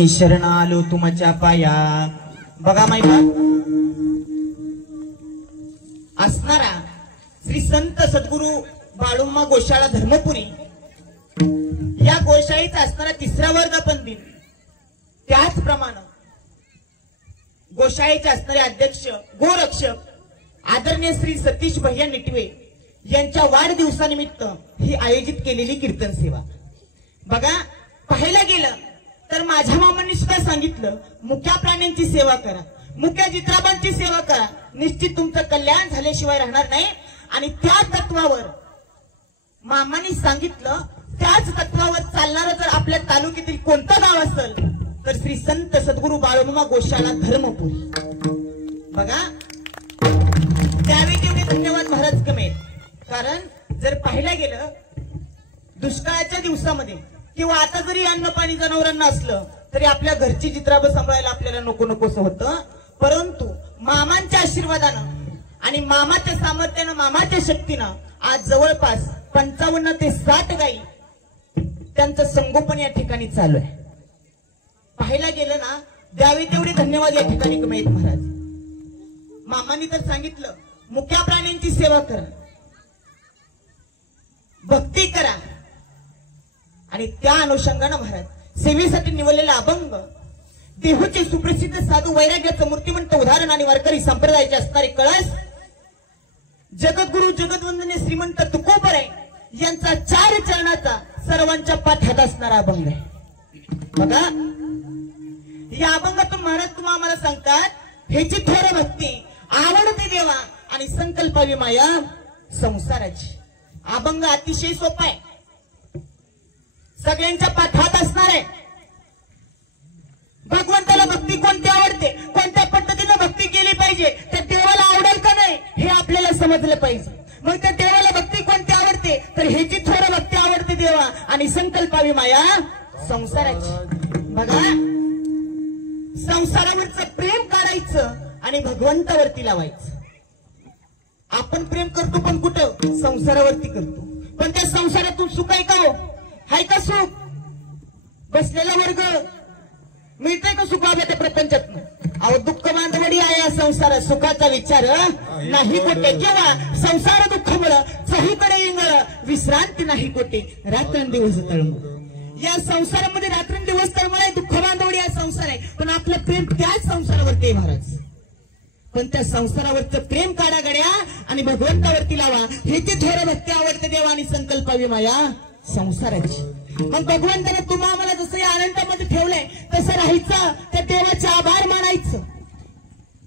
मी शरण आलो तुमच्या पाया. बघा माहिती असणारा श्री संत सद्गुरु बाळूम्मा गोशाळा धर्मपुरी या गोशाळेचा असणारा तिसरा वर्धापन दिन. त्याचप्रमाणे गोशाळेचे असणारे अध्यक्ष गोरक्षक आदरणीय श्री सतीश भैया निटवे यांच्या वाढदिवसानिमित्त ही आयोजित केलेली कीर्तन सेवा. बघा पाहायला गेलं तर माझ्या मामांनी सुद्धा सांगितलं मुक्या प्राण्यांची सेवा करा, मुक्या जित्राबांची सेवा करा, निश्चित तुमचं कल्याण झाल्याशिवाय राहणार नाही. आणि त्या तत्वावर मामांनी सांगितलं त्याच तत्वावर चालणारं जर आपल्या तालुक्यातील कोणतं गाव असेल तर श्री संत सद्गुरु बाळूम्मा गोशाळा धर्मपुरी. बघा त्यावेळी तेवढे धन्यवाद महाराज कमी. कारण जर पाहायला गेलं दुष्काळाच्या दिवसामध्ये किंवा आता जरी अन्न पाणी जनावरांना असलं तरी आपल्या घरची चित्राब सांभाळायला आपल्याला नको नकोसं होतं. परंतु मामांच्या आशीर्वादानं आणि मामाच्या सामर्थ्यानं मामाच्या शक्तीनं आज जवळपास 55 ते 60 गाई त्यांचं संगोपन या ठिकाणी चालू आहे. पाहायला गेलं ना द्यावे तेवढे धन्यवाद या ठिकाणी कमी आहेत महाराज. मामांनी तर सांगितलं मुक्या प्राण्यांची सेवा करा, भक्ती करा. आणि त्या अनुषंगानं महाराज सेवेसाठी निवडलेला अभंग देहूचे सुप्रसिद्ध साधू वैराग्याचं मूर्तिमंत उदाहरण आणि वारकरी संप्रदायाचे असणारे कळस जगद्गुरु जगदवंदनीय श्रीमंत तुकोबराय यांचा 4 चरणाचा सर्वांच्या पाठ्यात असणारा अभंग आहे. बघा या अभंगातून महाराज तुम्हाला आम्हाला सांगतात ह्याची थोर भक्ती आवडते देवा आणि संकल्पावी माया संसाराची. अभंग अतिशय सोपा आहे, सगळ्यांच्या पाठात असणार आहे. भगवंताला भक्ती कोणती आवडते, कोणत्या पद्धतीने भक्ती केली पाहिजे, त्या देवाला आवडेल का नाही हे आपल्याला समजलं पाहिजे. मग त्या देवाला भक्ती कोणती आवडते तर ह्याची थोर भक्ती आवडते देवा आणि संकल्पावी माया संसाराची. बघा संसारावरचं प्रेम काढायचं आणि भगवंतावरती लावायचं. आपण प्रेम करतो पण कुठं संसारावरती करतो. पण त्या संसारातून सुख आहे का हो, हाय का सुख? बसलेला वर्ग मिळतंय का सुख त्या प्रपंचात? अहो दुःख बांधवडी आहे या संसार, सुखाचा विचार नाही कोटे. केव्हा संसार दुःखामुळं चहूकडे इंगळ, विश्रांती नाही कोटे, रात्रंदिवस तळमळ. या संसारामध्ये रात्रंदिवस तळमळ आहे, दुःख बांधवडी हा संसार आहे. पण आपलं प्रेम त्याच संसारावरती आहे महाराज. पण त्या संसारावरचं प्रेम काढा गड्या आणि भगवंतावरती लावा. ह्याची थोर भक्ती आवडते देवा आणि संकल्पावी माया संसाराची. मग भगवंताने तुम्हा आम्हाला जसं या आनंदामध्ये ठेवलंय तसं राहायचं, त्या देवाचे आभार मानायचं.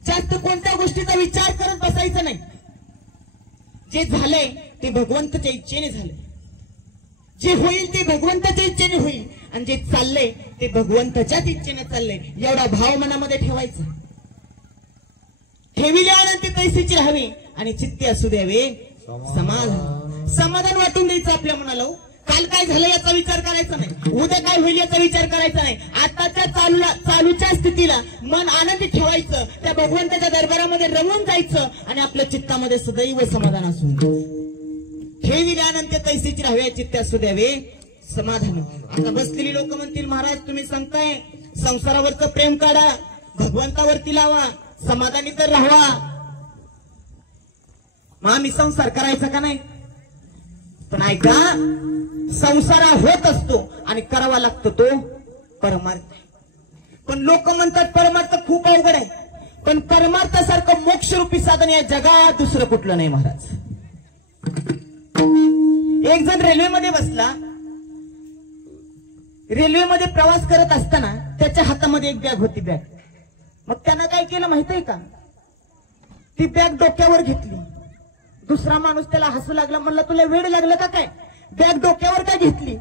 जास्त कोणत्या गोष्टीचा विचार करत बसायचं नाही. जे झालंय ते भगवंताच्या इच्छेने झालंय, जे होईल ते भगवंताच्या इच्छेने होईल आणि जे चाललंय ते भगवंताच्याच इच्छेने चाललंय. एवढा भाव मनामध्ये ठेवायचा. ठेविले आनंद तैसीची राहावी आणि चित्ती असू द्यावे समाधान. समाधान वाटून द्यायचं आपल्या मनाला. काल काय झालं याचा विचार करायचा नाही, उद्या काय होईल याचा विचार करायचा नाही. आताच्या चालूच्या स्थितीला मन आनंदी ठेवायचं, त्या भगवंताच्या दरबारामध्ये रमून जायचं आणि आपल्या चित्तामध्ये सदैव समाधान असून ठेविले आनंद तैसीची राहावे चित्ती असू द्यावे समाधान. आता बसलेली लोक म्हणतील महाराज तुम्ही सांगताय संसारावरचं प्रेम काढा, भगवंतावरती लावा, समाधानी तर राहावा. मग आम्ही संसार करायचा का नाही? पण ऐका संसार होत असतो आणि करावा लागतो तो परमार्थ. पण लोक म्हणतात परमार्थ खूप अवघड आहे, पण परमार्थासारखं मोक्षरूपी साधन या जगात दुसरं कुठलं नाही महाराज. एक जण रेल्वेमध्ये बसला, रेल्वेमध्ये प्रवास करत असताना त्याच्या हातामध्ये एक बॅग होती. बॅग मग त्यानं काय केलं माहितीये का, ती बॅग डोक्यावर घेतली. दुसरा माणूस त्याला हसू लागला, म्हणला तुला वेळ लागलं का काय, बॅग डोक्यावर काय घेतली?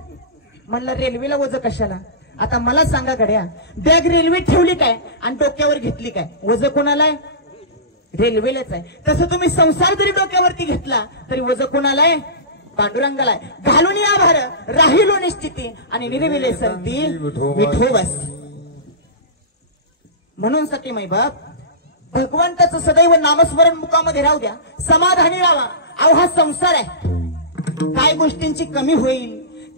म्हणलं रेल्वेला वज कशाला. आता मला सांगा गड्या, बॅग रेल्वे ठेवली काय आणि डोक्यावर घेतली काय, वज कोणाला आहे? रेल्वेलाच आहे. तसं तुम्ही संसार जरी डोक्यावरती घेतला तरी वज कोणाला आहे? पांडुरंगाला आहे. घालून या भार राहिलो निश्चिती आणि निर्विले सर्दी विठोबस. म्हणून सखी माई बाप भगवंताचं सदैव नामस्मरण मुखामध्ये राहू द्या, समाधानी राहा. अहो हा संसार आहे, काय गोष्टींची कमी होईल,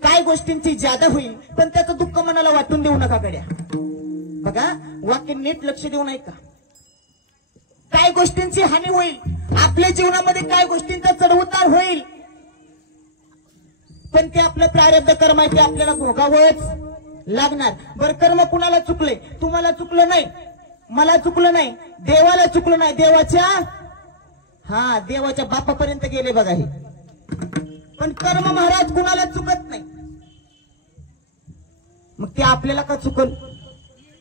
काय गोष्टींची ज्यादा होईल, पण त्याचं दुःख मनाला वाटून देऊ नका गड्या. बघा वाक्य नीट लक्ष देऊन ऐका. काय गोष्टींची हानी होईल, आपल्या जीवनामध्ये काय गोष्टींचा चढउतार होईल, पण ते आपलं प्रारब्ध कर्म आहे, ते आपल्याला भोगावंच लागणार. बरं कर्म कुणाला चुकले? तुम्हाला चुकलं नाही, मला चुकलं नाही, देवाला चुकलं नाही, देवाच्या बापापर्यंत गेले बघा हे. पण कर्म महाराज कुणाला चुकत नाही, मग ते आपल्याला का चुकल?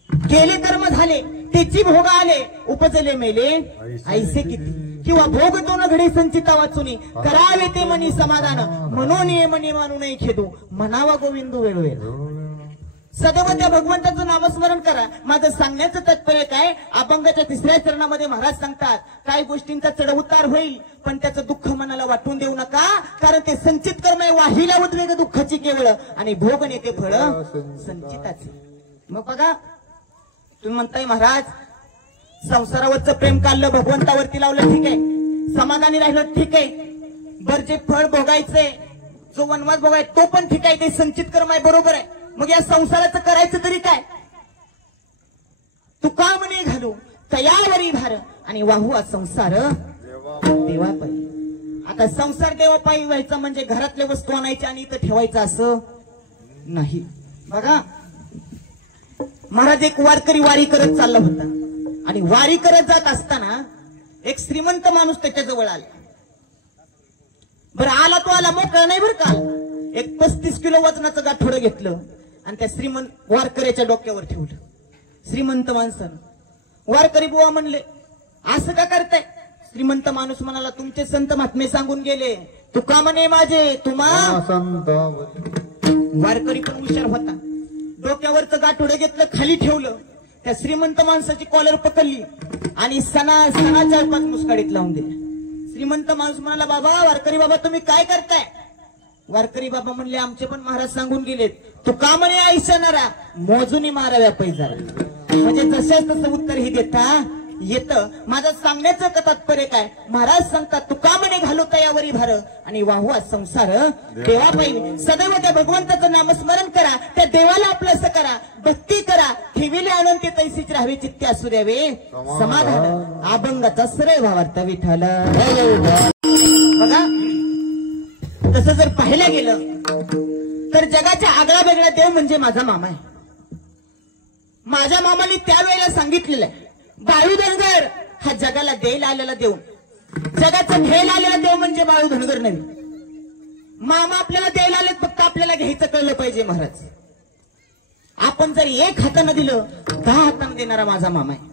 केले कर्म झाले, त्याची भोग आले, उपजले मेले ऐसे किती. किंवा भोग तो न घडे संचिता वाचुनी, करावे ते मनी समाधान, म्हणून ये मनी मानू नाही खेदू, म्हणावा गोविंदू वेळोवेळ. सदैव त्या भगवंताचं नामस्मरण करा. माझं सांगण्याचं तात्पर्य काय, अभंगाच्या 3ऱ्या चरणामध्ये महाराज सांगतात काही गोष्टींचा चढउतार होईल, पण त्याचं दुःख मनाला वाटून देऊ नका, कारण ते संचित कर्म आहे. वाहिला उद्वेग दुःखाची केवळ, आणि भोग नेते फळ संचिताचे. मग बघा तुम्ही म्हणताय महाराज संसारावरचं प्रेम काढलं, भगवंतावरती लावलं, ठीक आहे, समाधानी राहिलं, ठीक आहे. बरं जे फळ भोगायचंय, जो वनवास भोगाय तो पण ठीक आहे, ते संचित कर्म आहे, बरोबर आहे. मग या संसाराचं करायचं तरी काय? तू का म्हणे घालू तयावरी भार, आणि वाहू संसार देवापायी. आता संसार देवापायी व्हायचा म्हणजे घरातल्या वस्तू आणायच्या आणि इथं ठेवायचं असं नाही. बघा महाराज एक वारकरी वारी करत चालला होता, आणि वारी करत जात असताना एक श्रीमंत माणूस त्याच्या जवळ आला. बरं आला तो आला, मोकळा नाही बरं का. एक 35 किलो वजनाचं गाठोडं घेतलं आणि त्या श्रीमंत वारकऱ्याच्या डोक्यावर ठेवलं. श्रीमंत माणसानं वारकरी बुवा म्हणले असं का करताय? श्रीमंत माणूस म्हणाला तुमचे संत महात्मे सांगून गेले, तू का म्हणे माझे तुम्हा संत. वारकरी पण हुशार होता, डोक्यावरचं गाठोडं घेतलं, खाली ठेवलं, त्या श्रीमंत माणसाची कॉलर पकडली आणि सणा 4-5 मुस्काडीत लावून दिल्या. श्रीमंत माणूस म्हणाला बाबा, वारकरी बाबा तुम्ही काय करताय? वारकरी बाबा म्हणले आमचे पण महाराज सांगून गेलेत, तू का म्हणे ऐसणारा मोजूनी माराव्या पैजारा. म्हणजे जसं तसं उत्तर ही देता येतं. माझं सांगण्याचं तात्पर्य काय, महाराज सांगतात तू का म्हणे घालू तयावरी भार, आणि वाहू संसार देवापायी. सदैव त्या भगवंताचं नामस्मरण करा, त्या देवाला आपलं करा, भक्ती करा, ठेविले अनंत तैसीच राहावे चित्ते असू द्यावे समाधान. अभंगाचा सरळ भावार्थ विठ्ठल. बघा तसं जर पाहायला गेलं तर जगाच्या आगळा वेगळा देव म्हणजे माझा मामा आहे. माझ्या मामाने त्यावेळेला सांगितलेलं आहे, बाळू धनगर हा जगाला द्यायला आलेला देव, जगाचं घ्यायला आलेला देव म्हणजे बाळू धनगर नाही. मामा आपल्याला द्यायला आलेत, फक्त आपल्याला घ्यायचं कळलं पाहिजे महाराज. आपण जर एक हातानं दिलं 10 हातानं देणारा माझा मामा आहे.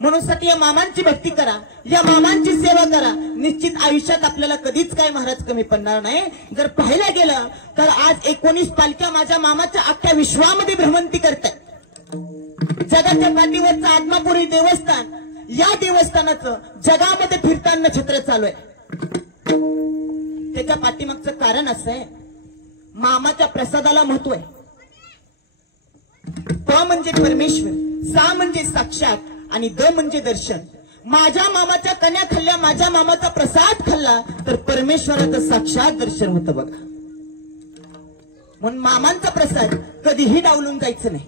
म्हणून साठी या मामांची भक्ती करा, या मामांची सेवा करा, निश्चित आयुष्यात आपल्याला कधीच काय महाराज कमी पडणार नाही. जर पाहायला गेलं तर आज 19 पालख्या माझ्या मामाच्या अख्ख्या विश्वामध्ये भ्रमंती करतात. जगाच्या पाठीवरचं आत्मापुरी देवस्थान, या देवस्थानाचं जगामध्ये फिरताना छत्र चालू आहे. त्याच्या पाठीमागचं कारण असं आहे, मामाच्या प्रसादाला महत्व आहे. प म्हणजे परमेश्वर, सा म्हणजे साक्षात, आणि द म्हणजे दर्शन. माझ्या मामाच्या कन्या खाल्ल्या, माझ्या मामाचा प्रसाद खाल्ला तर परमेश्वराचं साक्षात दर्शन होतं बघा. म्हणून मामांचा प्रसाद कधीही डावलून जायचं नाही.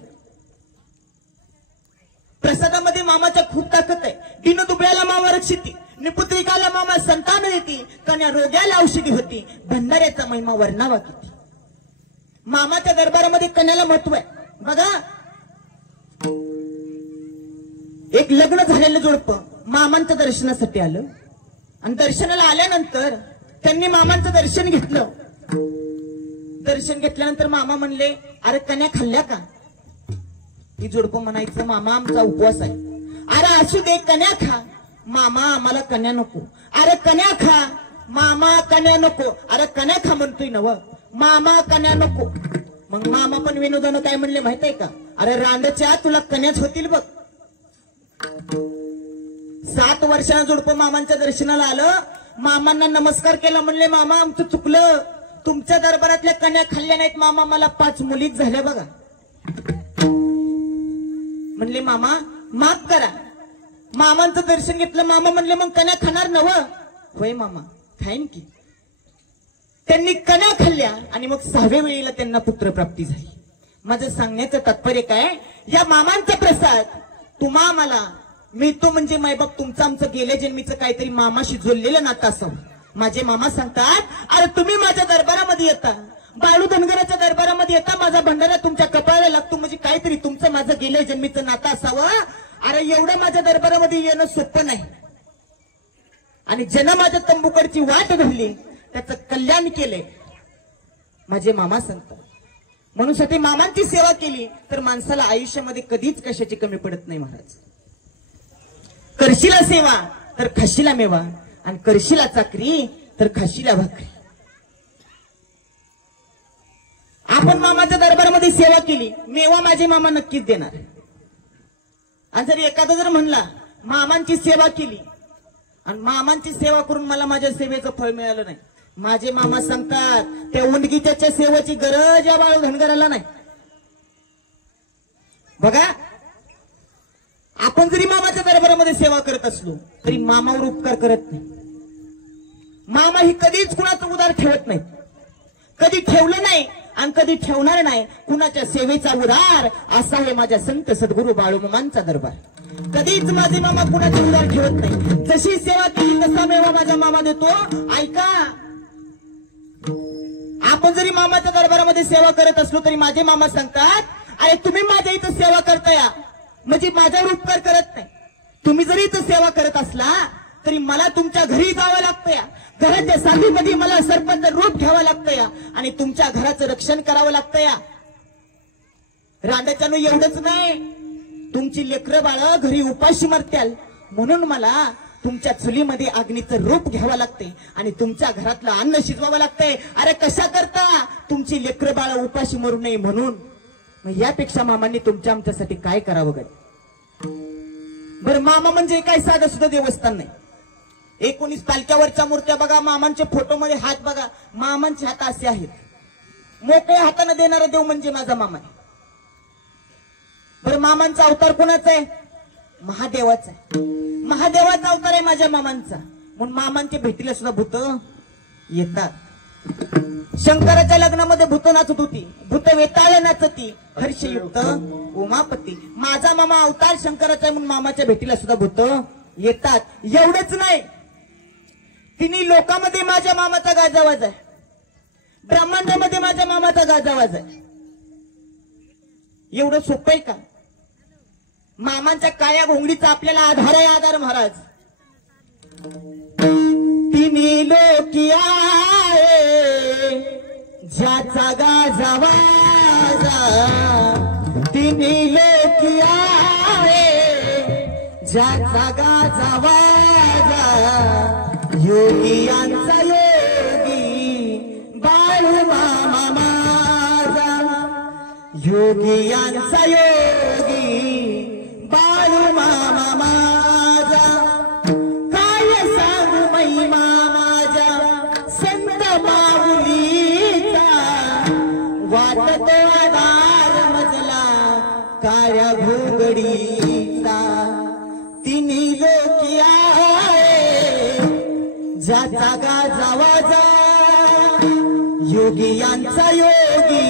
प्रसादामध्ये मामाच्या खूप ताकद आहे. दीनदुबळ्याला मामा रक्षिती, निपुत्रिकाला मामा संतान देती, कन्या रोग्याला औषधी होती, भंडाऱ्याचा महिमा वर्णावा किती. मामाच्या दरबारामध्ये कन्याला महत्व आहे. बघा एक लग्न झालेलं जोडपं मामांच्या दर्शनासाठी आलं, आणि दर्शनाला आल्यानंतर त्यांनी मामांचं दर्शन घेतलं. दर्शन घेतल्यानंतर मामा म्हणले अरे कन्या खाल्ल्या का? ही जोडपं म्हणायचं मामा आमचा उपवास आहे. अरे असू दे कन्या खा. मामा आम्हाला कन्या नको. अरे कन्या खा. मामा कन्या नको. अरे कन्या खा म्हणतोय नव, मामा कन्या नको. मग मामा पण विनोदानं काय म्हणले माहित आहे का? अरे रांडच्या तुला कन्याच होतील बघ. 7 वर्षानं जोडपं मामांच्या दर्शनाला आलं, मामांना नमस्कार केला, म्हणले मामा आमचं चुकलं, तुमच्या दरबारातल्या कन्या खाल्ल्या नाहीत मामा, मला 5 मुलीच झाल्या बघा. म्हणले मामा माफ करा. मामांचं दर्शन घेतलं, मामा म्हणले मग कन्या खाणार नव? होय मामा खाईन की. त्यांनी कन्या खाल्ल्या आणि मग 6व्या वेळेला त्यांना पुत्रप्राप्ती झाली. माझं सांगण्याचं तात्पर्य काय, या मामांचा प्रसाद तुम्हा मला मिळतो म्हणजे मायबाप तुमचं आमचं गेल्या जन्मीचं काहीतरी मामाशी जोडलेलं नातं असावं. माझे मामा सांगतात, अरे तुम्ही माझ्या दरबारामध्ये येता, बाळू धनगराच्या दरबारामध्ये येता, माझा भंडारा तुमच्या कपाळाला लागतो म्हणजे काहीतरी तुमचं माझं गेल्या जन्मीचं नातं असावं. अरे एवढं माझ्या दरबारामध्ये येणं सोपं नाही. आणि ज्यानं माझ्या तंबूकडची वाट धरली त्याचं कल्याण केलंय माझे मामा सांगतात. म्हणून साठी मामांची सेवा केली तर माणसाला आयुष्यामध्ये कधीच कशाची कमी पडत नाही. महाराज, करशीला सेवा तर खाशीला मेवा, आणि करशीला चाकरी तर खाशीला भाकरी. आपण मामाच्या दरबारामध्ये सेवा केली, मेवा माझे मामा नक्कीच देणार. आणि जर एखादा जर म्हणला मामांची सेवा केली आणि मामांची सेवा करून मला माझ्या सेवेचं फळ मिळालं नाही, माझे मामा सांगतात त्या उंडगीच्या सेवेची गरज या बाळू धनगराला नाही. बघा, आपण जरी मामाच्या दरबारामध्ये सेवा करत असलो तरी मामावर उपकार करत नाही. मामा ही कधीच कुणाचं उदार ठेवत नाही, कधी ठेवलं नाही आणि कधी ठेवणार नाही. कुणाच्या सेवेचा उदार असा आहे माझ्या संत सद्गुरू बाळूमामांचा दरबार. कधीच माझे मामा कुणाचे उदार ठेवत नाही. जशी सेवा केली तसा मेवा माझा मामा देतो. ऐका, आपण जरी मामाच्या दरबारामध्ये सेवा करत असलो तरी माझे मामा सांगतात, अरे तुम्ही माझ्या इथं सेवा करताय म्हणजे माझ्यावर उपकार करत नाही. तुम्ही जरी इथं सेवा करत असला तरी मला तुमच्या घरी जावं लागतं या, घराच्या साधीमध्ये मला सरपंच रूप घ्यावं लागतं या, आणि तुमच्या घराचं रक्षण करावं लागतं या. रांडाच्यानं एवढंच नाही, तुमची लेकरं बाळ घरी उपाशी मरत्याल म्हणून मला तुमच्या चुलीमध्ये अग्नीचं रूप घ्यावं लागते आणि तुमच्या घरातलं अन्न शिजवावं लागतंय. अरे कशा करता, तुमची लेकरं बाळ उपाशी मरू नये म्हणून. मग यापेक्षा मामांनी तुमच्या आमच्यासाठी काय करावं गड. बरं, मामा म्हणजे काय साधं सुद्धा देवस्थान नाही. 19 पालख्यावरच्या मूर्त्या बघा, मामांच्या फोटोमध्ये हात बघा, मामांचे हात असे आहेत. मोकळ्या हाताने देणारा देव म्हणजे माझा मामा आहे. बरं, मामांचा अवतार कोणाचा आहे? महादेवाचा आहे. महादेवाचा अवतार आहे माझ्या मामांचा. म्हणून मामांच्या भेटीला सुद्धा भूत येतात. शंकराच्या लग्नामध्ये भूत नाचत होती, भूत वेताळ नाचती, हर्षयुक्त उमापती. माझा मामा अवतार शंकराचा म्हणून मामाच्या भेटीला सुद्धा भूत येतात. एवढंच नाही, तिन्ही लोकांमध्ये माझ्या मामाचा गाजावाज आहे, ब्रह्मांडामध्ये माझ्या मामाचा गाजावाज आहे. एवढं सोपं आहे का? मामांच्या काळ्या घोंगडीचा आपल्याला आधार आहे. आधार महाराज, तिन्ही लोकी आहे ज्याचा गाजावाजा, तिन्ही लोकी आहे ज्याचा गाजावाजा, योगियांचा योगी बाळू मामा माझा, योगियांचा योगी बाळू मामा माझा. काय सांगू महिमा माझ्या संत माऊलीचा, वाटतो आधार मजला काळ्या घोगडीचा. तिन्ही लोकी आहे ज्याचा गाजावाजा, योगियांचा योगी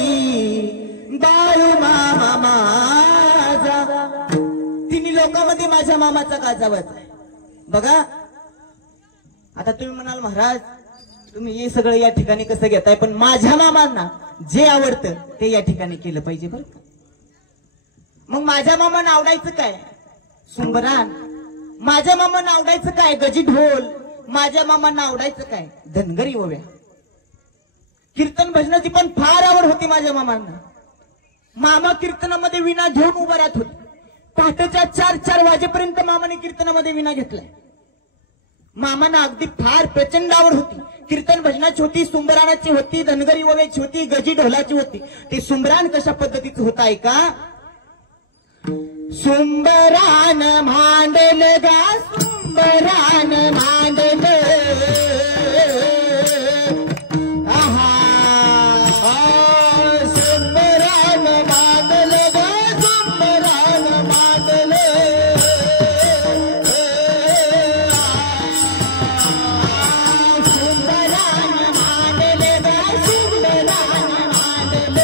बाळू मामा माझा. तिन्ही लोकांमध्ये माझ्या मामाचा गाजावाज आहे. बघा, आता तुम्ही म्हणाल महाराज तुम्ही हे सगळं या ठिकाणी कसं घेताय, पण माझ्या मामांना जे आवडतं ते या ठिकाणी केलं पाहिजे बरं का. मग माझ्या मामांना आवडायचं काय? सुंबरान. माझ्या मामांना आवडायचं काय? गजी ढोल. माझ्या मामांना आवडायचं काय? धनगरी ओव्या. कीर्तन भजनाची पण फार आवड होती माझ्या मामांना. मामा कीर्तनामध्ये विणा घेऊन उभा राहत होते. पहाटेच्या 4-4 वाजेपर्यंत मामाने कीर्तनामध्ये विणा घेतलाय. मामांना अगदी फार प्रचंड आवड होती. कीर्तन भजनाची होती, सुंबरानाची होती, धनगरी ओव्याची होती, गजी ढोलाची होती. ते सुंबरान कशा पद्धतीचं होत आहे का? सुंबरान मांडल गा, सुंबरान मांडल, आहा सुंबरान मांडल गा, सुंबरान मांडल, सुंबरान मांडल गा, सुंबरान मांडल.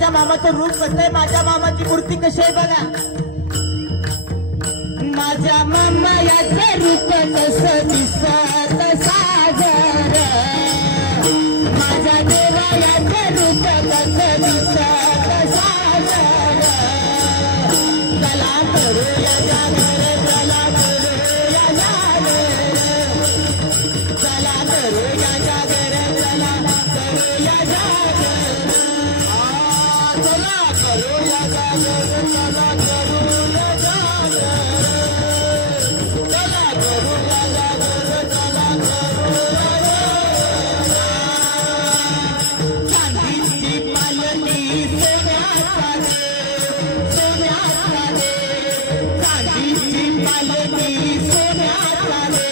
माझ्या मामाचं रूप कसं आहे, माझ्या मामाची मूर्ती कशी आहे बघा. माझ्या मामा याचं रूप कसं दिसत सागर, माझ्या देवा याचं रूप कसं दिसत सागर. चला करूया जागर, चला करूया जागर, चला करूया जागर, चला करूया जागर. चला करूया जागर, चला करूया जागर, चला करूया जागर, चला करूया जागर. चांदीची पालखी सोन्याचा दे, सोन्याचा दे, चांदीची पालखी सोन्याचा दे,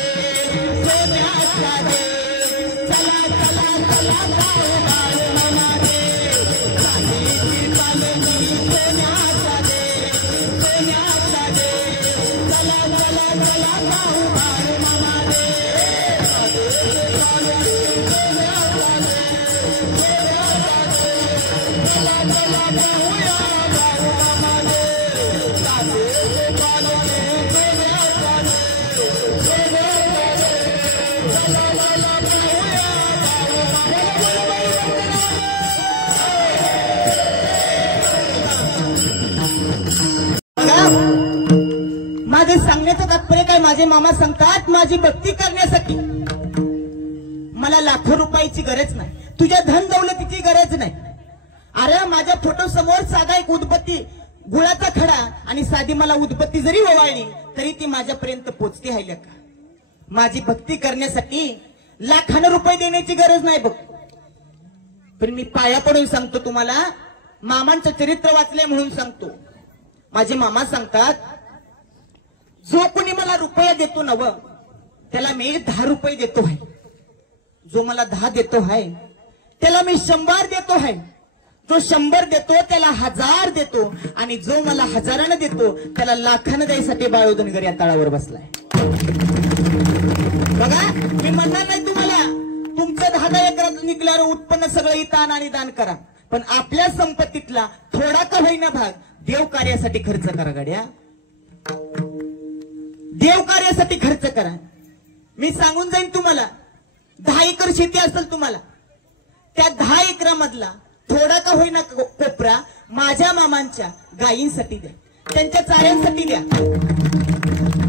सोन्याचा दे. चला चला चला बाळू बाळू मामा दे, चांदीची पालखी सोन्याचा दे, सोन्याचा दे. चला चला चला बाळू बाळू मामा दे, सोन्याचा दे, सोन्याचा दे. चला चला बाळूया बाळू मामा दे, चांदीची पालखी सोन्याचा दे, सोन्याचा दे. चला चला बाळूया बाळू मामा. माझे सांगण्याचं तात्पर्य काय, माझे मामा सांगतात माझी भक्ती करण्यासाठी मला लाखो रुपयाची गरज नाही, तुझ्या धन दौलतीची गरज नाही. अरे माझ्या फोटो समोर साधा एक उदबत्ती, गुळाचा खडा आणि साधी मला उदबत्ती जरी ओवाळली तरी ती माझ्यापर्यंत पोचते आहे का. माझी भक्ती करण्यासाठी लाखानं रुपये देण्याची गरज नाही बघ. पण मी पाया पडून सांगतो तुम्हाला, मामांचं चरित्र वाचलंय म्हणून सांगतो. माझे मामा सांगतात जो कोणी मला रुपया देतो नव त्याला मी 10 रुपये देतो आहे, जो मला 10 देतो आहे त्याला मी 100 देतो आहे, जो 100 देतो त्याला 1000 देतो आणि जो मला 1000 देतो त्याला लाखानं द्यायसाठी बाळोदनगर या तळावर बसलाय. बघा मी म्हणणार नाही तुम्हाला तुमचं 10 एकरात निघल्यावर उत्पन्न सगळं इथं आणि दान करा, पण आपल्या संपत्तीतला थोडा का होईना भाग देव कार्यासाठी खर्च करा गड्या, देव कार्यासाठी खर्च करा. मी सांगून जाईन तुम्हाला, 10 एकर शेती असेल तुम्हाला, त्या 10 एकरामधला थोडा का होईना कोपरा माझ्या मामांच्या गायींसाठी द्या, त्यांच्या चाऱ्यांसाठी द्या.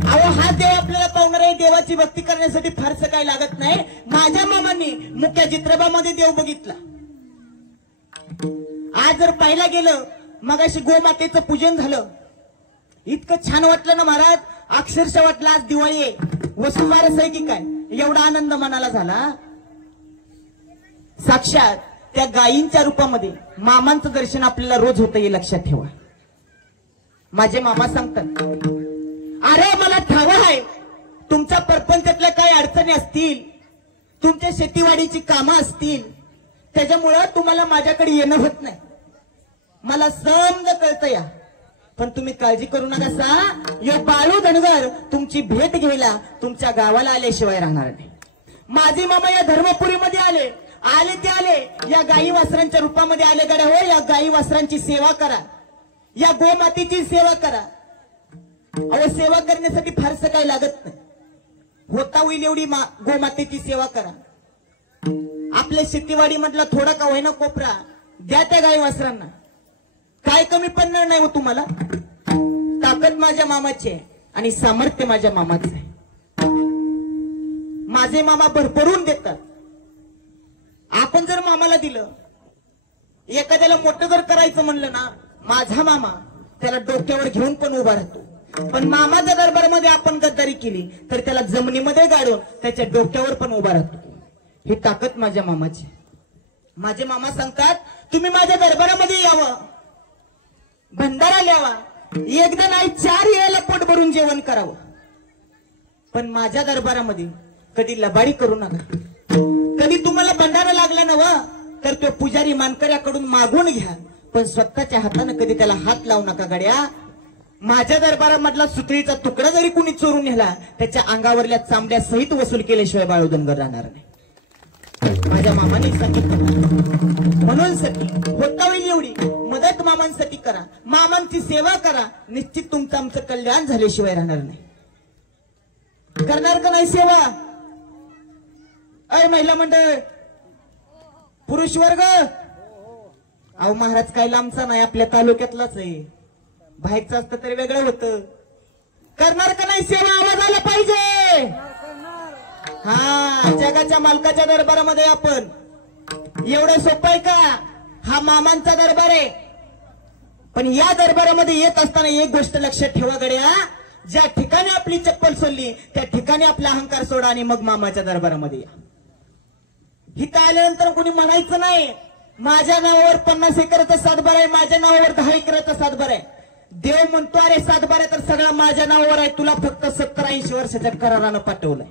अहो हा देव आपल्याला पावणार आहे. देवाची भक्ती करण्यासाठी फारसं काही लागत नाही. माझ्या मामांनी मुख्य चित्रबामध्ये देव बघितला. आज जर पाहायला गेलं मगाशी गोमातेचं पूजन झालं, इतकं छान वाटलं ना महाराज, अक्षरशः वाटलं आज दिवाळी आहे, वसुबारस आहे की काय, एवढा आनंद मनाला झाला. साक्षात त्या गायींच्या रूपामध्ये मामांचं दर्शन आपल्याला रोज होतं हे लक्षात ठेवा. माझे मामा सांगतात अरे मला ठावं आहे तुमच्या परपंचातल्या काही अडचणी असतील, तुमच्या शेतीवाडीची कामं असतील, त्याच्यामुळं तुम्हाला माझ्याकडे येणं होत नाही, मला समज कळतं या. पण तुम्ही काळजी करू नका सा, यो बाळू धनगर तुमची भेट घ्यायला तुमच्या गावाला आल्याशिवाय राहणार नाही. माझे मामा या धर्मपुरीमध्ये आले, आले ते आले या गाई वासरांच्या रूपामध्ये आले. गड्या हो, या गाई वासरांची सेवा करा, या गोमातेची सेवा करा. अहो सेवा करण्यासाठी फारसं काही लागत नाही, होता होईल एवढी गोमातेची सेवा करा. आपल्या शेतीवाडी मधला थोडा का होईना कोपरा द्या त्या गाई वासरांना, काय कमी पडणार नाही हो तुम्हाला. ताकद माझ्या मामाची आहे आणि सामर्थ्य माझ्या मामाचं आहे. माझे मामा भरभरून देतात. आपण जर मामाला दिलं, एखाद्याला मोठं जर करायचं म्हणलं ना, माझा मामा त्याला डोक्यावर घेऊन पण उभा राहतो. पण मामाच्या दरबारामध्ये आपण गद्दारी केली तर त्याला जमिनीमध्ये गाडून त्याच्या डोक्यावर पण उभा राहतो. ही ताकद माझ्या मामाची. माझे मामा सांगतात तुम्ही माझ्या दरबारामध्ये यावं, भंडारा ल्यावा, एकदा नाही 4 वेळेला पोट भरून जेवण करावं, पण माझ्या दरबारामध्ये कधी लबाडी करू नका. कधी तुम्हाला भंडारा लागला नवा तर तो पुजारी मानकऱ्याकडून मागून घ्या, पण स्वतःच्या हाताने कधी त्याला हात लावू नका गड्या. माझ्या दरबारामधला सुतळीचा तुकडा जरी कुणी चोरून नेला त्याच्या अंगावरल्या चांबड्या सहित वसूल केल्याशिवाय बाळू धनगर राहणार नाही. माझ्या मामाने सांगितलं म्हणून सती होता होईल एवढी मदत मामांसाठी करा, मामांची सेवा करा, निश्चित तुमचं आमचं कल्याण झाल्याशिवाय राहणार नाही. करणार का नाही सेवा? अय महिला मंडळ, पुरुष वर्ग, अहो महाराज काय लांबचा नाही, आपल्या तालुक्यातलाच आहे. बाहेरचं असतं तरी वेगळं होतं. करणार का नाही सेवा? आवाज आला पाहिजे. हा, जगाच्या मालकाच्या दरबारामध्ये आपण, एवढं सोपं आहे का? हा मामांचा दरबार आहे. पण या दरबारामध्ये येत असताना एक गोष्ट लक्षात ठेवा गड्या, ज्या ठिकाणी आपली चप्पल सोडली त्या ठिकाणी आपला अहंकार सोडा आणि मग मामाच्या दरबारामध्ये या. इथं आल्यानंतर कोणी म्हणायचं नाही माझ्या नावावर 50 एकराचा सातबार आहे, माझ्या नावावर 10 एकराचा सातबार आहे. देव म्हणतो अरे सातबार आहे तर सगळं माझ्या नावावर आहे, तुला फक्त 70-80 वर्षाच्या करारानं पाठवलंय.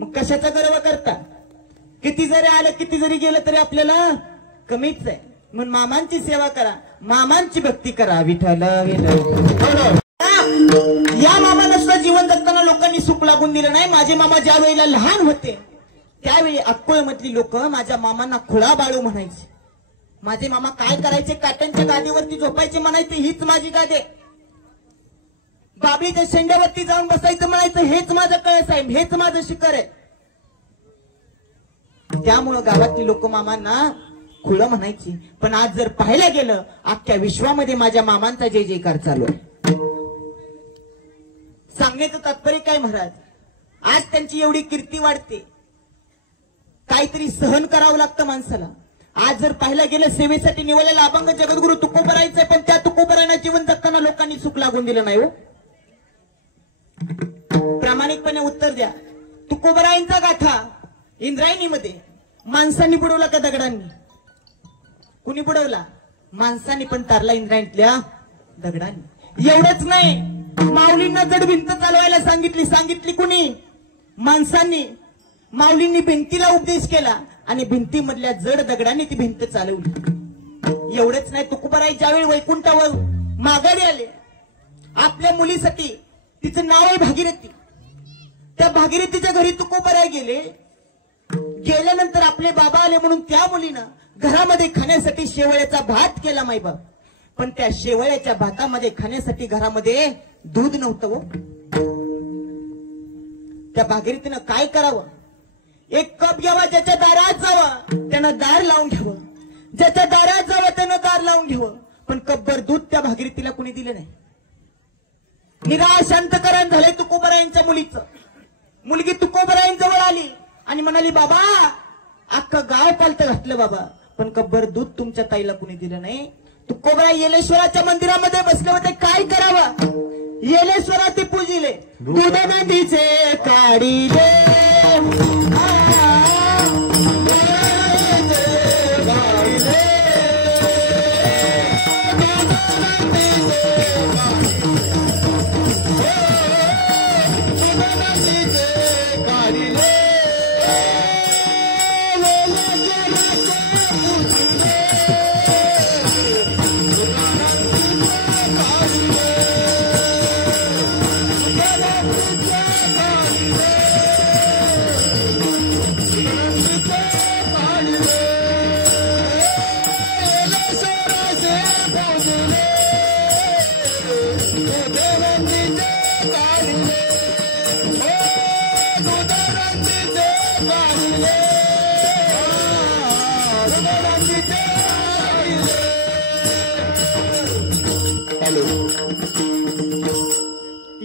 मग कशाचा गर्व करता? किती जरी आलं किती जरी गेलं तरी आपल्याला कमीच आहे. म्हणून मामांची सेवा करा, मामांची भक्ती करा. विठ्ठल या मामानं सुद्धा जीवन जगताना लोकांनी सुख लागून दिलं नाही. माझे मामा ज्या वेळेला लहान होते त्यावेळी अक्कोळमधली लोक माझ्या मामांना खुळा बाळू म्हणायचे. माझे मामा काय करायचे? काट्यांच्या गादीवरती झोपायचे, म्हणायचे हीच माझी गादी. बाबळीच्या शेंड्यावरती जाऊन बसायचं, म्हणायचं हेच माझं कळस आहे, हेच माझं शिखर आहे. त्यामुळं गावातली लोक मामांना खुळं म्हणायची. पण आज जर पाहायला गेलं अख्ख्या विश्वामध्ये माझ्या मामांचा जय जयकार चालू आहे. सांगण्याचं तात्पर्य काय महाराज? आज त्यांची एवढी कीर्ती वाढते, काहीतरी सहन करावं लागतं माणसाला. आज जर पाहायला गेलं सेवेसाठी निवडलेला अभंग जगद्गुरु तुकोबरायचं, पण त्या तुकोबरायांना जीवन जगताना लोकांनी सुख लागून दिलं नाही. हो, प्रामाणिकपणे उत्तर द्या. तुकोबरायांचा गाथा इंद्रायणीमध्ये माणसांनी बुडवला का दगडांनी? कुणी बुडवला? माणसांनी पण तारला इंद्रायणीतल्या दगडांनी. एवढंच नाही, माऊलींना जड भिंत चालवायला सांगितली कुणी? माणसांनी. माऊलींनी भिंतीला उपदेश केला आणि भिंतीमधल्या जड दगडांनी ती भिंत चालवली. एवढंच नाही, तुकोबराय ज्यावेळी वैकुंठावर माघारी आले आपल्या मुलीसाठी, तिचं नाव आहे भागीरथी, त्या भागीरथीच्या घरी तुकोबराय गेले. गेल्यानंतर आपले बाबा आले म्हणून त्या मुलीनं घरामध्ये खाण्यासाठी शेवळ्याचा भात केला मायबाप. पण त्या शेवळ्याच्या भातामध्ये खाण्यासाठी घरामध्ये दूध नव्हतं. त्या भागीरथीनं काय करावं? एक कप घ्यावा, ज्याच्या दारात जावं त्यानं दार लावून घ्यावं, ज्याच्या दारात जावं त्यानं दार लावून घ्यावं. पण कपभर दूध त्या भागीरथीला कुणी दिलं नाही. निराश अंतकरण झाले तुकोबरायांच्या मुलीचं. मुलगी तुकोबरायांजवळ आली आणि म्हणाली बाबा अख्खं गाव पालत घातलं बाबा, पण कब्बर दूध तुमच्या ताईला कुणी दिलं नाही. तुकोबराय येलेश्वराच्या मंदिरामध्ये बसले होते, काय करावं? येलेश्वरा ते पूजिले, दूध नदीचे काढिले,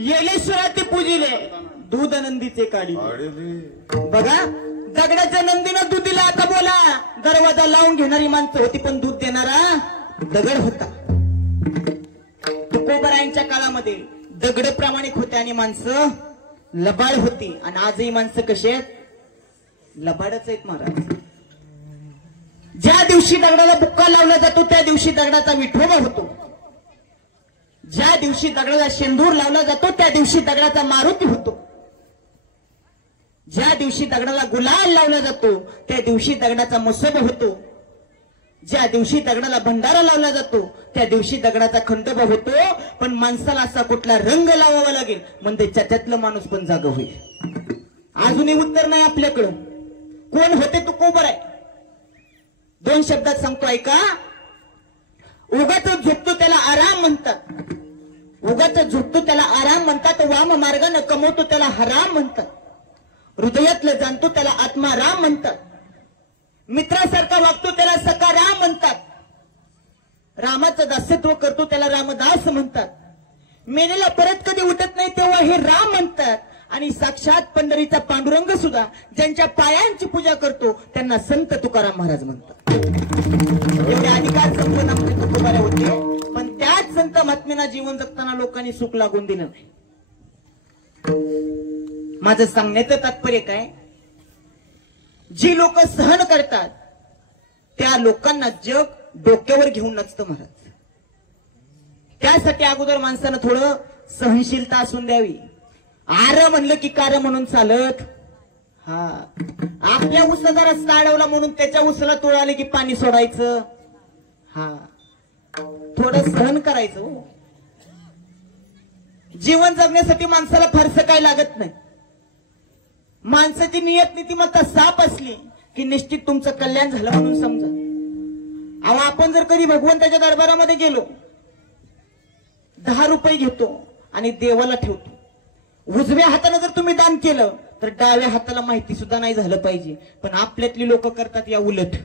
येलेश्वरा ते पूजिले, दूध नंदीचे काढी. बघा, दगडाच्या नंदीनं दूध दिलं. आता बोला, दरवाजा लावून घेणारी माणसं होती पण दूध देणारा दगड होता. तुकोबरायांच्या काळामध्ये दगड प्रामाणिक होते आणि माणसं लबाड होती. आणि आजही माणसं कशी आहेत? लबाडच आहेत महाराज. ज्या दिवशी दगडाला बुक्का लावला जातो त्या दिवशी दगडाचा विठोबा होतो. ज्या दिवशी दगडाला शेंदूर लावला जातो त्या दिवशी दगडाचा मारुती होतो. ज्या दिवशी दगडाला गुलाल लावला जातो त्या दिवशी दगडाचा मसोबा होतो. ज्या दिवशी दगडाला भंडारा लावला जातो त्या दिवशी दगडाचा खंडोबा होतो. पण माणसाला असा कुठला रंग लावावा लागेल म्हणजे त्याच्यातलं माणूस पण जागा होईल. अजूनही उत्तर नाही आपल्याकडं. कोण होते तुकोबराय? 2 शब्दात सांगतो ऐका. उगाच झोपतो त्याला आराम म्हणतात, उगाच झोपतो त्याला आराम म्हणतात. वाम मार्गानं कमवतो त्याला हराम म्हणतात. हृदयातलं जाणतो त्याला आत्माराम म्हणतात. मित्रासारखा वागतो त्याला सखाराम म्हणतात. रामाचं दास्यत्व करतो त्याला रामदास म्हणतात. मेलेला परत कधी उठत नाही तेव्हा हे राम म्हणतात. आणि साक्षात पंढरीचा पांडुरंग सुद्धा ज्यांच्या पायांची पूजा करतो त्यांना संत तुकाराम महाराज म्हणतात. एवढे अधिकार संपन्नामध्ये तुकोबारे होते, पण त्याच संत महात्म्याना जीवन जगताना लोकांनी सुख लागून दिलं नाही. माझं सांगण्याचं तात्पर्य काय, जी लोक सहन करतात त्या लोकांना जग डोक्यावर घेऊन नचतं महाराज. त्यासाठी अगोदर माणसानं थोडं सहनशीलता असून द्यावी. आर म्हणलं की कार म्हणून चालत. हा, आपल्या उस जरा साडवला म्हणून त्याच्या उसला तोड आले की पाणी सोडायचं. हा, थोडं सहन करायचं. जीवन जगण्यासाठी माणसाला फारसं काय लागत नाही. माणसाची नियत नीतिमत्ता साफ असली की निश्चित तुमचं कल्याण झालं म्हणून समजा. अहो, आपण जर कधी भगवंताच्या दरबारामध्ये गेलो, 10 रुपये घेतो आणि देवाला ठेवतो. उजव्या हाताने जर तुम्ही दान केलं तर डाव्या हाताला माहिती सुद्धा नाही झालं पाहिजे. पण आपल्यातली लोक करतात या उलट.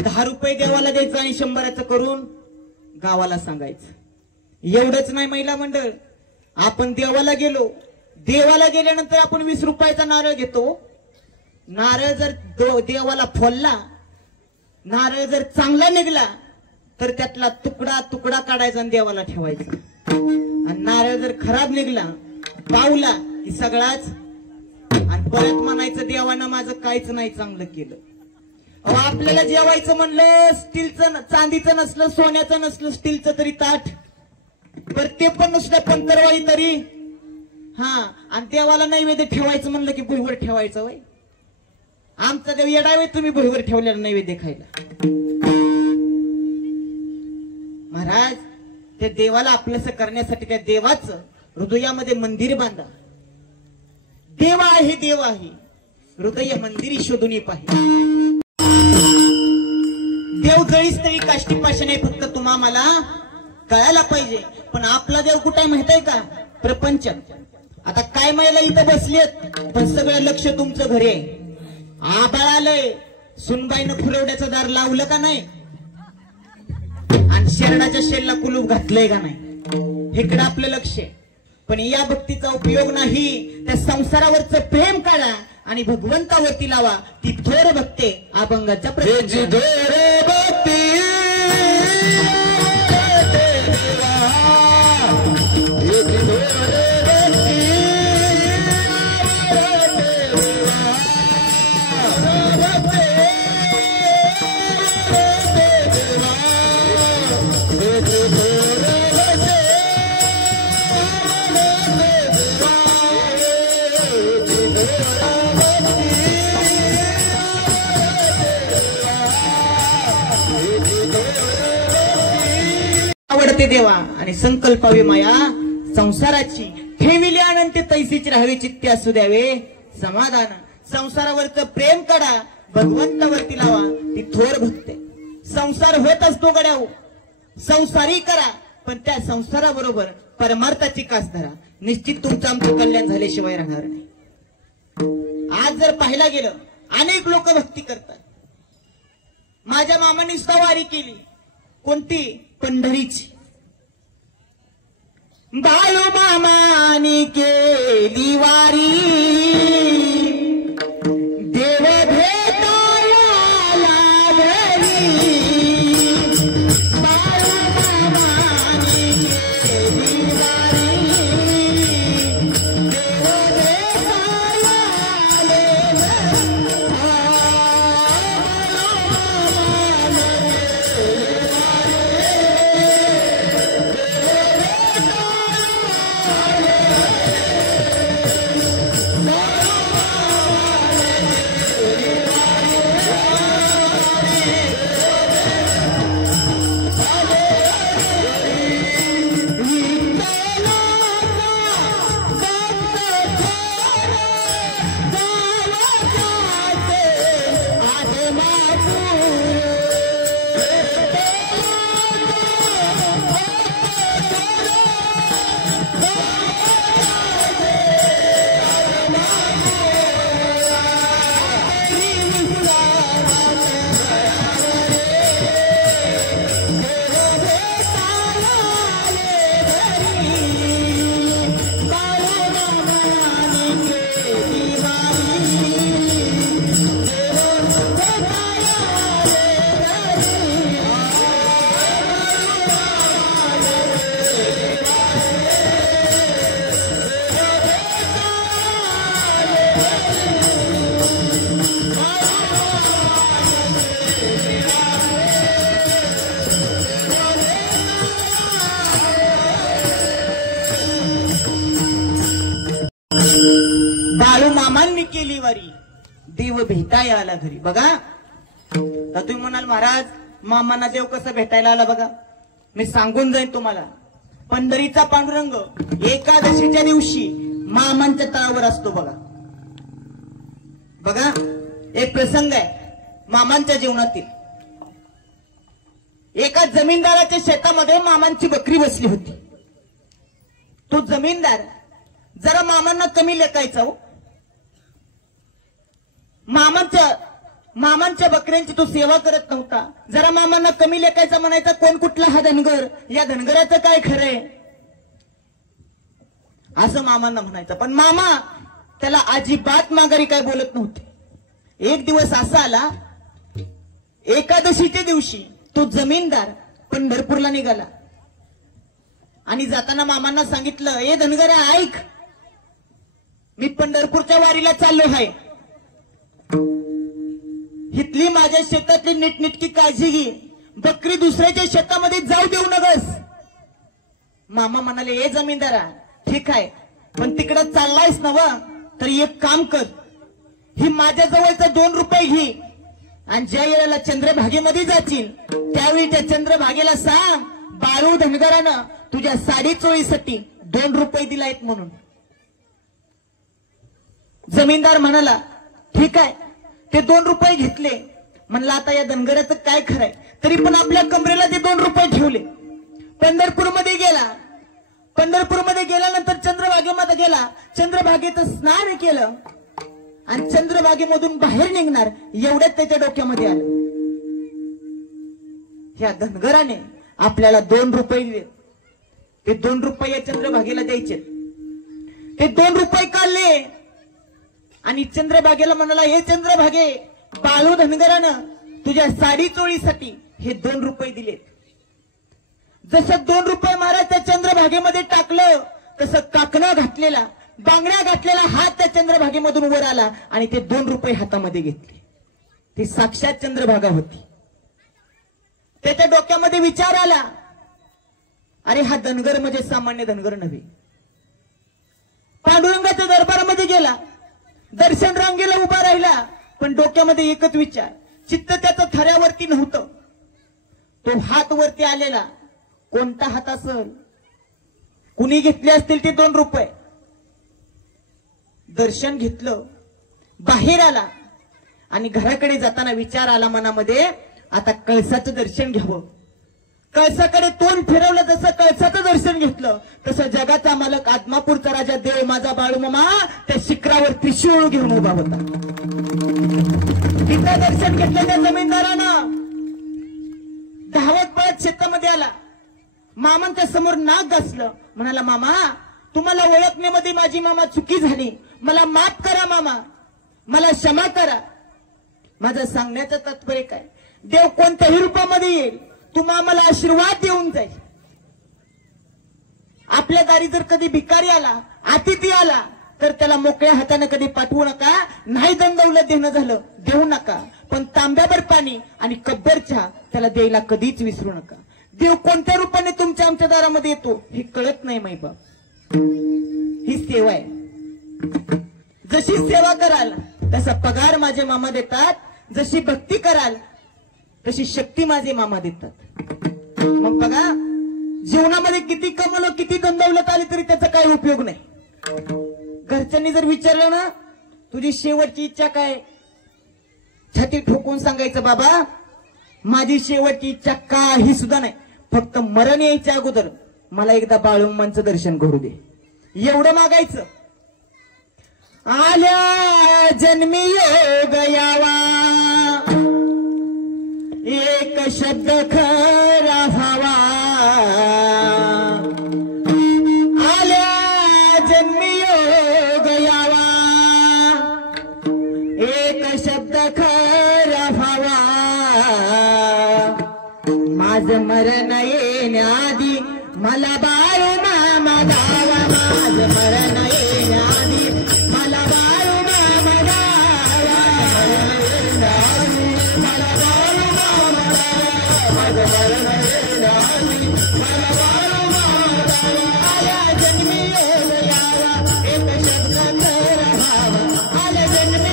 10 रुपये देवाला द्यायचं आणि 100चं करून गावाला सांगायचं. एवढंच नाही महिला मंडळ, आपण देवाला गेलो, देवाला गेल्यानंतर आपण 20 रुपयाचा नारळ घेतो. नारळ जर देवाला फोडला, नारळ जर चांगला निघला तर त्यातला तुकडा तुकडा काढायचा आणि देवाला ठेवायचा. आणि नारळ जर खराब निघला, पावला की सगळाच, आणि परत म्हणायचं देवानं माझं काहीच नाही चांगलं केलं. अहो, आपल्याला जेवायचं म्हणलं स्टीलचं, चांदीचं नसलं, सोन्याचं नसलं, स्टीलचं तरी ताट, पर ते पण नुसतं पंतरवाळी तरी. हा, आणि देवाला नैवेद्य ठेवायचं म्हणलं की भुईवर ठेवायचं. वय आमचा देव येडावे, तुम्ही भुईवर ठेवलेला नैवेद्य खायला. महाराज, त्या देवाला आपलंसं करण्यासाठी त्या देवाचं हृदयामध्ये मंदिर बांधा. देव आहे, देव आहे, हृदय मंदिरी शोधून पाहिजे. देव जळीस तरी काष्टी पाषाण फक्त तुम्हा मला कळायला पाहिजे. पण आपला देव कुठे माहित आहे का? प्रपंच. आता काय महिला इथं बसलेत, पण सगळं लक्ष तुमचं घरी आहे. आबाळ आलंय, सुनबाईनं फुलवड्याचं दार लावलं का नाही, आणि शेरडाच्या शेलला कुलूप घातलंय का नाही, इकडे आपलं लक्ष आहे. पण या भक्तीचा उपयोग नाही. त्या संसारावरचं प्रेम काढा आणि भगवंतावरती लावा. ती थोर भक्ते अभंगाच्या प्रयत्न. आवडते देवा आणि संकल्पावी माया संसाराची, ठेविली अनंत तैसीची राहावी चित्ते असू द्यावे समाधान. संसारावरचं प्रेम काढा, भगवंतावरती लावा. ती थोर भक्ते. संसार होत असतो गड्याव, संसारी करा, पण त्या संसाराबरोबर परमार्थाची कास धरा. निश्चित तुमचं आमचं कल्याण झाल्याशिवाय राहणार नाही. आज जर पाहायला गेलं, अनेक लोक भक्ती करतात. माझ्या मामांनी सवारी केली, कोणती? पंढरीची. बाळू मामानी केली वारी, देव भेटायला लागली. बाळू मामानी केली वारी, देव भेटायला लागली. गेली वारी, देव भेटाया आला घरी. बघा तर तुम्ही म्हणाल महाराज मामांना देव कसं भेटायला आला. बघा मी सांगून जाईन तुम्हाला. पंढरीचा पांडुरंग एकादशीच्या दिवशी मामांच्या तळावर असतो. बघा बघा एक प्रसंग आहे मामांच्या जीवनातील. एका जमीनदाराच्या शेतामध्ये मामांची बकरी बसली होती. तो जमीनदार जरा मामांना कमी लेखायचा हो. मामांच्या बकऱ्यांची तो सेवा करत नव्हता. जरा मामांना कमी लेखायचा, म्हणायचा कोण कुठला हा धनगर, या धनगराचं काय खरंय असं मामांना म्हणायचं. पण मामा त्याला अजिबात माघारी काय बोलत नव्हते. एक दिवस असा आला, एकादशीच्या दिवशी तो जमीनदार पंढरपूरला निघाला आणि जाताना मामांना सांगितलं, ए धनगरा ऐक, मी पंढरपूरच्या वारीला चाललो आहे. इथली माझ्या शेतातली नीटनीटकी काळजी घे, बकरी दुसऱ्याच्या शेतामध्ये जाऊ देऊ नगस. मामा म्हणाले, ए जमीनदारा ठीक आहे, पण तिकडे चाललायस ना व, तर एक काम कर, ही माझ्या जवळचा 2 रुपये घे आणि ज्या वेळेला चंद्रभागेमध्ये जाशील त्यावेळी त्या चंद्रभागेला सांग बाळू धनगरानं तुझ्या साडी चोळीसाठी 2 रुपये दिलायत म्हणून. जमीनदार म्हणाला ठीक आहे. ते 2 रुपये घेतले. म्हणला आता या धनगराचं काय खरंय, तरी पण आपल्या कमरेला ते 2 रुपये ठेवले. पंढरपूरमध्ये गेला. पंढरपूरमध्ये गेल्यानंतर चंद्रभागेमध्ये गेला. चंद्रभागेचं स्नान केलं आणि चंद्रभागेमधून बाहेर निघणार एवढ्यात त्याच्या डोक्यामध्ये आलं, ह्या धनगराने आपल्याला 2 रुपये दिले. ते 2 रुपये या चंद्रभागेला द्यायचे. ते 2 रुपये काढले आणि चंद्रभागेला म्हणाला, हे चंद्रभागे, बाळू धनगरानं तुझ्या साडी चोळीसाठी हे 2 रुपये दिले. जसं 2 रुपये महाराज त्या चंद्रभागेमध्ये टाकलं तसं काकणा घातलेला, बांगड्या घातलेला हात त्या चंद्रभागेमधून वर आला आणि ते 2 रुपये हातामध्ये घेतले. ती साक्षात चंद्रभागा होती. त्याच्या डोक्यामध्ये विचार आला, अरे हा धनगर म्हणजे सामान्य धनगर नव्हे. पांडुरंगाच्या दरबारामध्ये गेला, दर्शन रांगेला उभा राहिला, पण डोक्यामध्ये एकच विचार, चित्त त्याचं थऱ्यावरती नव्हतं. तो हात वरती आलेला कोणता हात असेल, कुणी घेतले असतील ते 2 रुपये. दर्शन घेतलं, बाहेर आला आणि घराकडे जाताना विचार आला मनामध्ये, आता कळसाचं दर्शन घ्यावं. कळसाकडे तोंड फिरवलं, जसं कळसाचं दर्शन घेतलं तसं जगाचा मालक आदमापूरचा राजा देव माझा बाळूमामा त्या शिखरावर त्रिशूळ घेऊन उभा होता. तिथं दर्शन घेतलं त्या जमीनदारानं. धावत पळत शेतामध्ये आला, मामांच्या समोर नाक घासलं. म्हणाला, मामा तुम्हाला ओळखण्यामध्ये माझी मामा चुकी झाली, मला माफ करा मामा, मला क्षमा करा. माझं सांगण्याचं तात्पर्य काय, देव कोणत्याही रूपामध्ये येईल, तुम्हा मला आशीर्वाद देऊन जाईल. आपल्या दारी जर कधी भिकारी आला, अतिथी आला, तर त्याला मोकळ्या हाताने कधी पाठवू नका. नाही दंडवलं देणं झालं देऊ नका, पण तांब्याभर पाणी आणि कब्बर चहा त्याला द्यायला कधीच विसरू नका. देव कोणत्या रूपाने तुमच्या आमच्या दारामध्ये येतो हे कळत नाही माई बाप. ही सेवा आहे. जशी सेवा कराल तसा पगार माझे मामा देतात, जशी भक्ती कराल तशी शक्ती माझे मामा देतात. मग बघा, जीवनामध्ये किती कमवलं, किती दंडवलत आली तरी त्याचा काही उपयोग नाही. घरच्यांनी जर विचारलं ना, तुझी शेवटची इच्छा काय, छाती ठोकून सांगायचं, बाबा माझी शेवटची इच्छा काही सुद्धा नाही, फक्त मरण यायच्या अगोदर मला एकदा बाळूमामांचं दर्शन करू दे, एवढं मागायचं. आल्या जन्मी योग यावा, एक शब्द खरा व्हावा. आल्या जन्मी योग यावा, एक शब्द खरा व्हावा. माझं मरण येण्याआधी मला बाळूमामा गावा, माझं मरण येण्याआधी मला बाळूमामा गावा. मला बाळूमामा गावा, माझं मरण येण्याआधी मला बाळूमामा गावा. आल्या जन्मी योग यावा, एक शब्द खरा व्हावा. आल्या जन्मी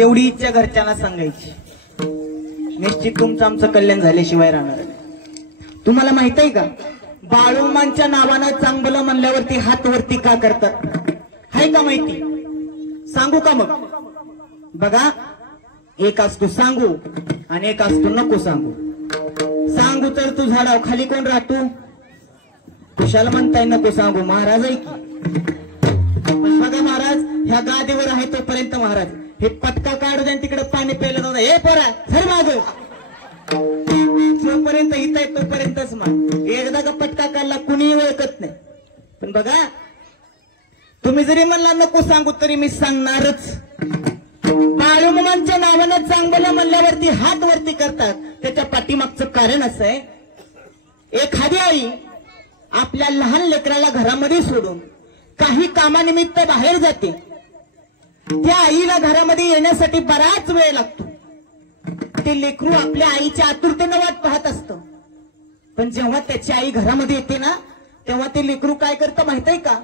एवढी इच्छा घरच्यांना सांगायची, निश्चित तुमचं आमचं कल्याण झाल्याशिवाय राहणार नाही. तुम्हाला माहित आहे का, बाळूमांच्या नावानं चांगलं म्हणल्यावरती हात वरती का करतात? आहे का माहिती? सांगू का मग? बघा, एक असतो सांगू आणि एक असतो नको सांगू. सांगू तर तू झाडाव खाली कोण राहतो? कुशाला म्हणताय नको सांगू, महाराज आहे की. पण बघा महाराज, ह्या गादीवर आहे तोपर्यंत महाराज हे पटका काढू द्या तिकडे पाणी प्यायला जाऊ, हे पोरा सर माग, जोपर्यंत हित आहे तोपर्यंतच मान. एकदा का पटका काढला कुणीही ओळखत नाही. पण बघा, तुम्ही जरी म्हणला नको सांगू तरी मी सांगणारच. बाळूमामांच्या नावानं चांगलं म्हणल्यावरती हात वरती करतात. त्याच्या पाठीमागचं कारण असं आहे, एखादी आई आपल्या लहान लेकराला घरामध्ये सोडून काही कामानिमित्त बाहेर जाते. त्या आईला घरामध्ये येण्यासाठी बराच वेळ लागतो. ते लेकरू आपल्या आईच्या आतुरतेनं वाट पाहत असतं. पण जेव्हा त्याची आई घरामध्ये येते ना, तेव्हा ते लेकरू काय करतं माहित आहे का?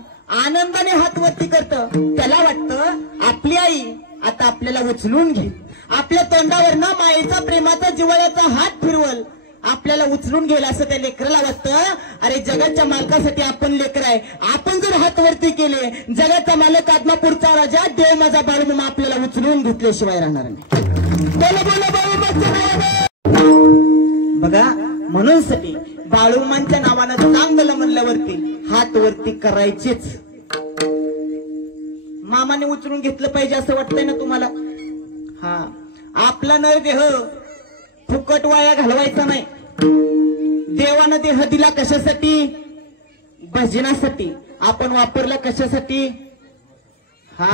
आनंदाने हात वरती करतं. त्याला वाटतं आपली आई आता आपल्याला उचलून घे, आपल्या तोंडावर ना मायेचा प्रेमाचा जिव्हाळ्याचा हात फिरवल, आपल्याला उचलून गेला असं त्या लेकराला वाटतं. अरे जगाच्या मालकासाठी आपण लेकर आहे, आपण जर हात वरती केले, जगाचा मालक आत्मापूरचा राजा देव माझा बाळूमामा आपल्याला उचलून घेतल्याशिवाय राहणार नाही. बघा, म्हणून साठी बाळूमांच्या नावानं चांगलं म्हणल्यावरती हात वरती करायचेच. मामाने उचलून घेतलं पाहिजे असं वाटतंय ना तुम्हाला? हा, आपला नरदेह फुकट वाया घालवायचा नाही. देवानं देह दिला कशासाठी? भजनासाठी. आपण वापरला कशासाठी? हा,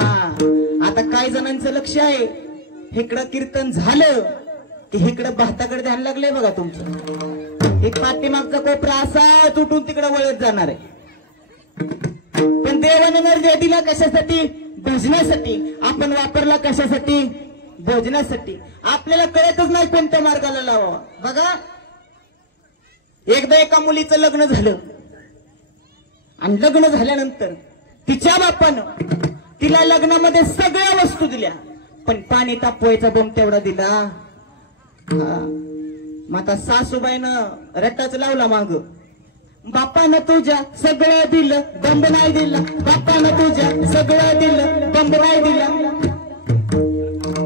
आता काही जणांचं लक्ष आहे, इकडं कीर्तन झालं की इकडं भाताकडे ध्यान लागलंय बघा तुमचं. एक पाठीमागचा कोपरा असा तुटून तिकडे वळत जाणार आहे. पण देवानं नरदेह दिला कशासाठी? भजनासाठी. आपण वापरला कशासाठी? भोजनासाठी. आपल्याला कळतच नाही कोणत्या मार्गाला लावावा. बघा, एकदा एका मुलीचं लग्न झालं आणि लग्न झाल्यानंतर तिच्या बापानं तिला लग्नामध्ये सगळ्या वस्तू दिल्या, पण पाणी तापवायचा बंब तेवढा दिला. मग आता सासूबाईनं रट्टाच लावला माग, बापानं तुझ्या सगळं दिलं बंब नाही दिला, बापानं तुझ्या सगळं दिलं बंब नाही दिला.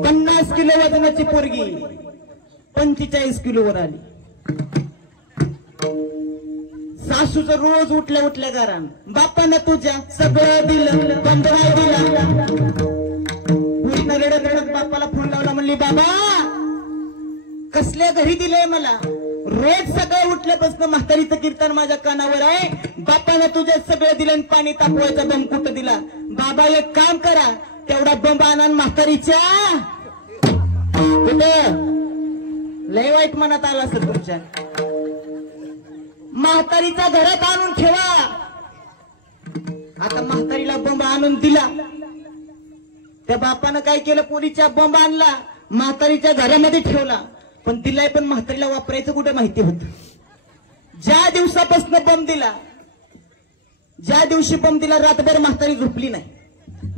50 किलो वजनाची पोरगी 45 किलोवर आली. सासूचं रोज उठल्या उठल्या गारान, बापानं तुझ्या सगळं दिलं बंब नाही दिला. पुरीनं रडत रडत बापाला फोन लावला, म्हणली बाबा कसल्या घरी दिलंय मला? रोज सकाळी उठल्यापासून म्हातारीचं कीर्तन माझ्या कानावर आहे, बापानं तुझ्या सगळं दिलं आणि पाणी तापवायचा बंब कुठं दिला? बाबा एक काम करा, तेवढा बंब आणा म्हातारीच्या कुठं. लय वाईट मनात आला सर तुमच्या. म्हातारीचा घरात आणून ठेवा. आता म्हातारीला बंब आणून दिला, त्या बापानं काय केलं? पोलीच्या बंब आणला, म्हातारीच्या घरामध्ये ठेवला. पण दिलाय, पण म्हातारीला वापरायचं कुठे माहिती होत. ज्या दिवसापासून बंब दिला, ज्या दिवशी बंब दिला, रातभर म्हातारी झोपली नाही.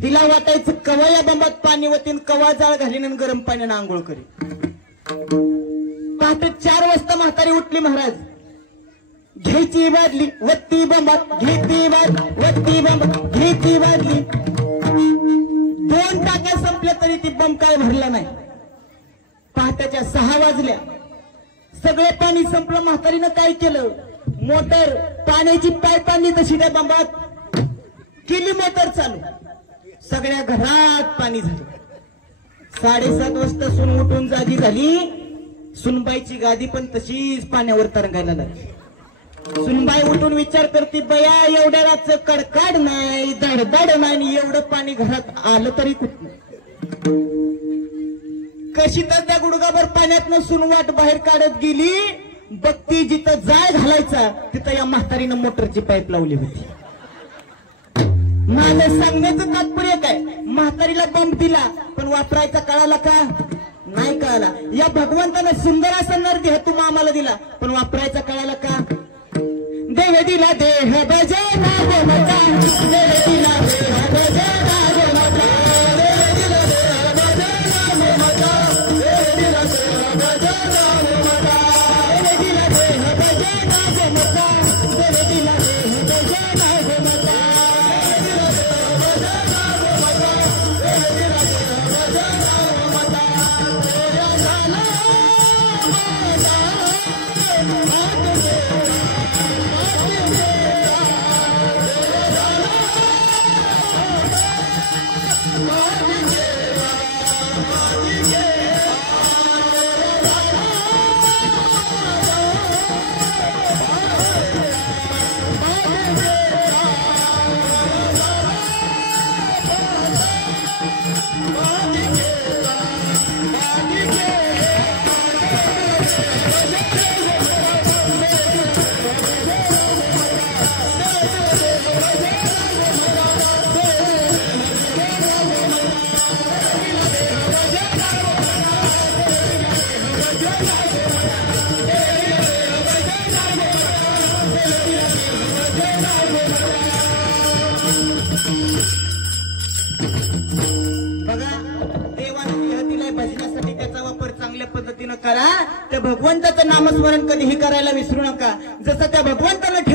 तिला वाटायचं कवा या बंबात पाणी वतीन, कवा जाळ घालीन आणि गरम पाण्यानं आंघोळ करीन. पहाटे 4 वाजता म्हातारी उठली. महाराज घ्यायची बादली वत्ती बंबात, घेती वत्ती बंबात, घेती बादली. 2 टाक्या संपल्या तरी ती बंब काय भरला नाही. पहाटेच्या 6 वाजल्या, सगळे पाणी संपलं. म्हातारीनं काय केलं? मोटर पाण्याची पाईप आणली, तशी त्या बंबात केली मोटर चालू. सगळ्या घरात पाणी झालं. 7:30 वाजता सून उठून जागी झाली. सुनबाईची गादी पण तशीच पाण्यावर तरंगायला लागली. सुनबाई उठून विचार करते, बया एवढ्या रातचं कडकाड नाही, धडधड नाही, एवढं पाणी घरात आलं तरी कुठं? कशी तर त्या गुडगाभर पाण्यातनं सुनवाट बाहेर काढत गेली. बघती जिथं जाळ घालायचा तिथं या म्हातारीनं मोटरची पाईप लावली होती. माझं सांगण्याचं तात्पर्य काय? म्हातारीला बंब दिला, पण वापरायचा कळाला का? नाही कळाला. या भगवंतानं सुंदर असा नरदेह तुम्हा आम्हाला दिला, पण वापरायचा कळाला का? देव दिला देह भजना देवता, देव दिला देह भजना देवता, देव दिला देह भजना बघा, देवाने देह दिलाय भजनासाठी, त्याचा वापर चांगल्या पद्धतीनं करा. त्या भगवंताचं नामस्मरण कधीही करायला विसरू नका. जसं त्या भगवंतानं